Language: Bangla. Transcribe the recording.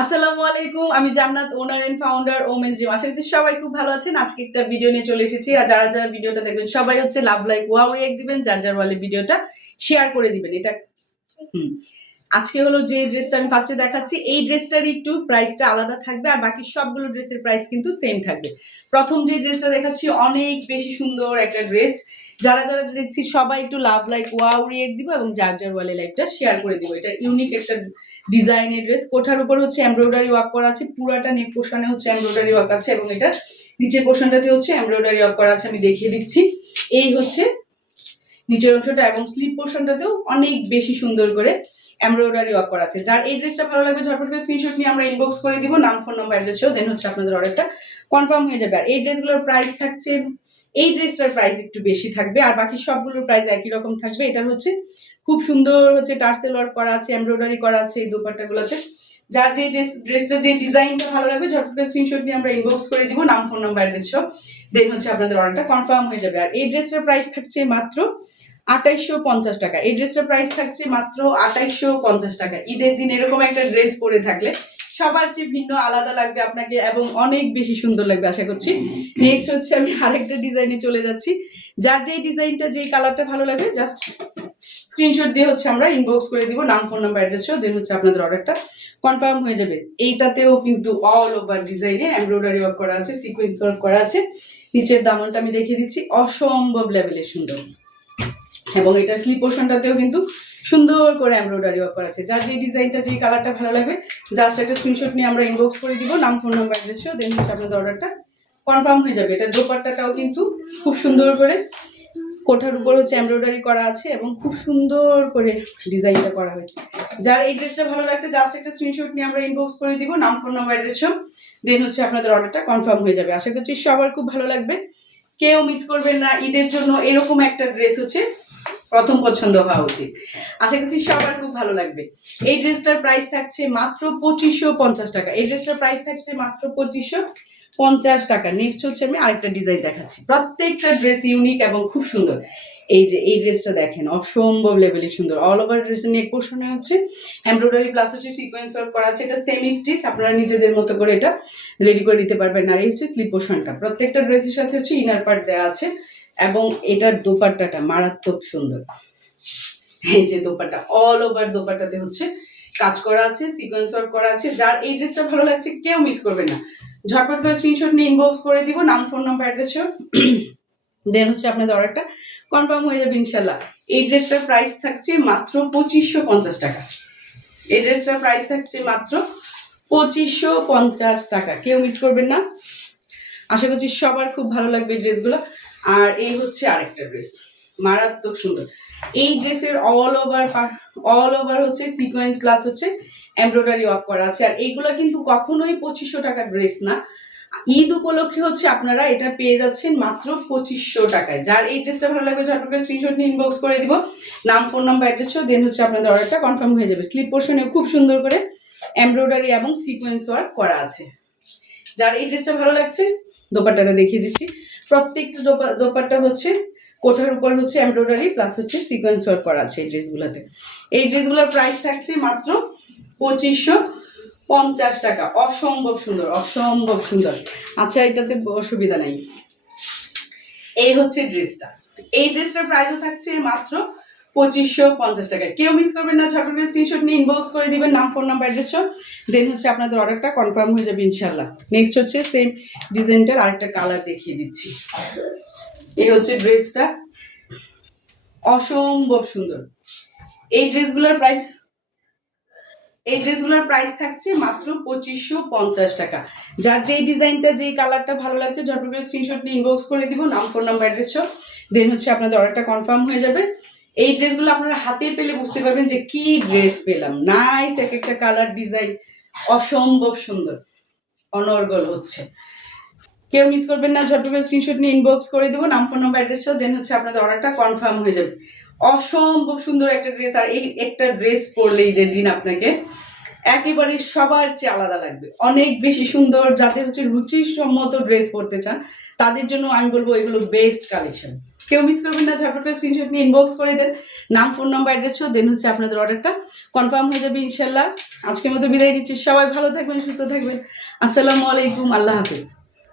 আসসালামু আলাইকুম, আমি Jannat, owner and founder women's gym. আশা করছি সবাই খুব ভালো আছেন। আজকে একটা ভিডিও নিয়ে চলে এসেছি। আর যারা যারা ভিডিওটা দেখবেন সবাই হচ্ছে লাভ লাইক ওয়াও রিঅ্যাক্ট দিবেন, যার যার ওয়ালে ভিডিওটা শেয়ার করে দিবেন। এটা আজকে হলো যে ড্রেসটা আমি ফার্স্টে দেখাচ্ছি, এই ড্রেসটার একটু প্রাইসটা আলাদা থাকবে, আর বাকি সবগুলো ড্রেসের প্রাইস কিন্তু সেম থাকবে। প্রথম যে ড্রেসটা দেখাচ্ছি অনেক বেশি সুন্দর একটা ড্রেস। যারা যারা দেখছি সবাই একটু লাভ লাইক ওয়াও রিঅ্যাক্ট দিব এবং যার যার ওয়ালে লাইকটা শেয়ার করে দিব। এটা ইউনিক একটা ডিজাইনের ড্রেস। কোঠার উপর হচ্ছে এমব্রয়ডারি ওয়ার্ক করা আছে, পুরাটা নেক পোর্শনে হচ্ছে এমব্রয়ডারি ওয়ার্ক আছে এবং এটা নিচের পোর্শনটাতে হচ্ছে এমব্রয়ডারি ওয়ার্ক করা আছে। আমি দেখিয়ে দিচ্ছি, এই হচ্ছে নিচের অংশটা এবং স্লিপ পোর্শনটাতেও অনেক বেশি সুন্দর করে এমব্রয়ডারি ওয়ার্ক করা আছে। যার এই ড্রেসটা ভালো লাগবে ঝটপট করে স্ক্রিনশট নিয়ে আমরা ইনবক্স করে দিব, নাম ফোন নাম্বার অ্যাড্রেসও, দেন হচ্ছে আপনাদের অর্ডারটা কনফার্ম হয়ে যাবে। আর এই ড্রেসগুলোর প্রাইস থাকছে, এই ড্রেসটার প্রাইস একটু বেশি থাকবে আর বাকি সবগুলোর প্রাইস একই রকম থাকবে। এটার হচ্ছে খুব সুন্দর হচ্ছে টার্সেল ওয়ার্ক করা আছে, এমব্রয়ডারি করা আছে এই দোপাট্টাগুলোতে। যার যে ড্রেসটার যে ডিজাইনটা ভালো লাগবে ঝটপট করে স্ক্রিনশট নিয়ে আমরা ইনবক্স করে দিব, নাম ফোন নাম্বার অ্যাড্রেসও, দেন হচ্ছে আপনাদের অর্ডারটা কনফার্ম হয়ে যাবে। আর এই ড্রেসটার প্রাইস থাকছে মাত্র 2850 টাকা। এই ড্রেসটার প্রাইস থাকছে মাত্র 2850 টাকা। ঈদের দিন এরকম একটা ড্রেস পরে থাকলে সবার চেয়ে ভিন্ন আলাদা লাগবে আপনাকে এবং অনেক বেশি সুন্দর লাগবে আশা করছি। নেক্সট হচ্ছে আমি আরেকটা ডিজাইনে চলে যাচ্ছি। যার যেই ডিজাইনটা যেই কালারটা ভালো লাগে জাস্ট স্ক্রিনশট দিয়ে হচ্ছে আমরা ইনবক্স করে দিব, নাম ফোন নাম্বার অ্যাড্রেসও, দেন হচ্ছে আপনাদের অর্ডারটা কনফার্ম হয়ে যাবে। এইটাতেও কিন্তু অল ওভার ডিজাইনে এমব্রয়ডারি ওয়ার্ক করা আছে, সিকোয়েন্স ওয়ার্ক করা আছে। নিচের দামনটা আমি দেখিয়ে দিচ্ছি, অসম্ভব লেভেলের সুন্দর এবং এটার স্লিপ পোর্শনটাতেও কিন্তু সুন্দর করে এমব্রয়ডারি ওয়ার্ক করা আছে। যার যে ডিজাইনটা যে কালারটা ভালো লাগবে জাস্ট একটা স্ক্রিনশট নিয়ে আমরা ইনবক্স করে দিব, নাম ফোন নাম্বার অ্যাড্রেসও, দেন হচ্ছে আপনাদের অর্ডারটা কনফার্ম হয়ে যাবে। এটার দোপাট্টাটাও কিন্তু খুব সুন্দর করে কোঠার উপর হচ্ছে এমব্রয়ডারি করা আছে এবং খুব সুন্দর করে ডিজাইনটা করা হয়েছে। যার এই ড্রেসটা ভালো লাগছে জাস্ট একটা স্ক্রিনশট নিয়ে আমরা ইনবক্স করে দিব, নাম ফোন নাম্বার অ্যাড্রেসও, দেন হচ্ছে আপনাদের অর্ডারটা কনফার্ম হয়ে যাবে। আশা করছি সবার খুব ভালো লাগবে, কেউ মিস করবেন না। ঈদের জন্য এরকম একটা ড্রেস হচ্ছে প্রথম পছন্দ হওয়া উচিত। আশা করছি সবার খুব ভালো লাগবে। এই ড্রেসটার প্রাইস থাকছে মাত্র 2550 টাকা। এই ড্রেসটার প্রাইস থাকছে মাত্র 2550 টাকা। নেক্সট হচ্ছে আমি আরেকটা ডিজাইন দেখাচ্ছি। প্রত্যেকটা ড্রেস ইউনিক এবং খুব সুন্দর। এই যে এই ড্রেসটা দেখেন, অসম্ভব লেভেলের সুন্দর। অল ওভার ড্রেসের নেক পোর্শনে হচ্ছে এমব্রয়ডারি প্লাস হচ্ছে সিকোয়েন্স ওয়ার্ক করা আছে। এটা সেমি স্টিচ, আপনারা নিজেদের মতো করে এটা রেডি করে দিতে পারবেন। আর এই হচ্ছে স্লিপ পোর্শনটা। প্রত্যেকটা ড্রেসের সাথে হচ্ছে ইনার পার্ট দেওয়া আছে এবং এটার দোপাট্টাটা মারাত্মক সুন্দর। এই যে দোপাট্টা, অল ওভার দোপাট্টাতে হচ্ছে কাজ করা আছে, সিকোয়েন্স ওয়ার্ক করা আছে। যার এই ড্রেসটা ভালো লাগছে কেউ মিস করবে না, ঝটপট করে স্ক্রিনশট নিয়ে ইনবক্স করে দিব, নাম ফোন নাম্বার অ্যাড্রেসও, দেন হচ্ছে আপনাদের অর্ডারটা কনফার্ম হয়ে যাবে ইনশাল্লাহ। এই ড্রেসটার প্রাইস থাকছে মাত্র 2550 টাকা। এই ড্রেসটার প্রাইস থাকছে মাত্র 2550 টাকা। কেউ মিস করবেন না, আশা করছি সবার খুব ভালো লাগবে এই ড্রেসগুলো। আর এই হচ্ছে আরেকটা ড্রেস, মারাত্মক সুন্দর। এই ড্রেসের অল ওভার হচ্ছে সিকোয়েন্স প্লাস হচ্ছে এমব্রয়ডারি ওয়ার্ক করা আছে। আর এইগুলো কিন্তু কখনোই 2500 টাকার ড্রেস না। ঈদ উপলক্ষে হচ্ছে আপনারা এটা পেয়ে যাচ্ছেন মাত্র 2500 টাকায়। যার এই ড্রেসটা ভালো লাগবে ঝটপট করে স্ক্রিনশট নিয়ে ইনবক্স করে দিব, নাম ফোন নাম্বার অ্যাড্রেসও, দেন হচ্ছে আপনাদের অর্ডারটা কনফার্ম হয়ে যাবে। স্লিপ পোর্শনে খুব সুন্দর করে এমব্রয়ডারি এবং সিকোয়েন্স ওয়ার্ক করা আছে। যার এই ড্রেসটা ভালো লাগছে দোপাট্টাটা দেখিয়ে দিচ্ছি। প্রত্যেকটা দোপাট্টা হচ্ছে কোঠার উপর হচ্ছে এমব্রয়ডারি প্লাস হচ্ছে সিকোয়েন্স ওয়ার্ক করা আছে এই ড্রেসগুলোতে। এই ড্রেসগুলোর প্রাইস থাকছে মাত্র 2550 টাকা। অসম্ভব সুন্দর, অসম্ভব সুন্দর। আচ্ছা, এটাতে অসুবিধা নাই। এই হচ্ছে ড্রেসটা, এই ড্রেসটার প্রাইসও থাকছে মাত্র 2550 টাকা। কেউ মিস করবেন না, ছোট করে স্ক্রিনশট নিয়ে ইনবক্স করে দিবেন, নাম ফোন নাম্বার অ্যাড্রেসও, দেন হচ্ছে আপনাদের অর্ডারটা কনফার্ম হয়ে যাবে ইনশাল্লাহ। নেক্সট হচ্ছে সেম ডিজাইনটার আরেকটা কালার দেখিয়ে দিচ্ছি। এই হচ্ছে ড্রেসটা, অসম্ভব সুন্দর। এই ড্রেসগুলোর প্রাইস থাকছে মাত্র 2550 টাকা। যার যেই ডিজাইনটা যেই কালারটা ভালো লাগছে ঝটপট করে স্ক্রিনশট নিয়ে ইনবক্স করে দিব, নাম ফোন নাম্বার অ্যাড্রেসও, দেন হচ্ছে আপনাদের অর্ডারটা কনফার্ম হয়ে যাবে। এই ড্রেসগুলো আপনারা হাতে পেলে বুঝতে পারবেন যে কি ড্রেস পেলাম। নাইস এক একটা কালার ডিজাইন, অসম্ভব সুন্দর, অনর্গল হচ্ছে। কেউ মিস করবেন না, ঝটপট করে স্ক্রিনশট নিয়ে ইনবক্স করে দেবো, নাম ফোন নাম্বার অ্যাড্রেসও, দেন হচ্ছে আপনাদের অর্ডারটা কনফার্ম হয়ে যাবে। অসম্ভব সুন্দর একটা ড্রেস। আর এই একটা ড্রেস পরলে ঈদের দিন আপনাকে একেবারে সবার চেয়ে আলাদা লাগবে, অনেক বেশি সুন্দর। যাদের হচ্ছে রুচিসম্মত ড্রেস পরতে চান তাদের জন্য আমি বলবো এগুলো বেস্ট কালেকশন। কেউ মিস করবেন না, ঝটপট করে স্ক্রিনশট নিয়ে ইনবক্স করে দেন, নাম ফোন নাম্বার অ্যাড্রেস ছিল, দেন হচ্ছে আপনাদের অর্ডারটা কনফার্ম হয়ে যাবে ইনশাল্লাহ। আজকের মতো বিদায় নিচ্ছি, সবাই ভালো থাকবেন, সুস্থ থাকবেন। আসসালামু আলাইকুম, আল্লাহ হাফিজ।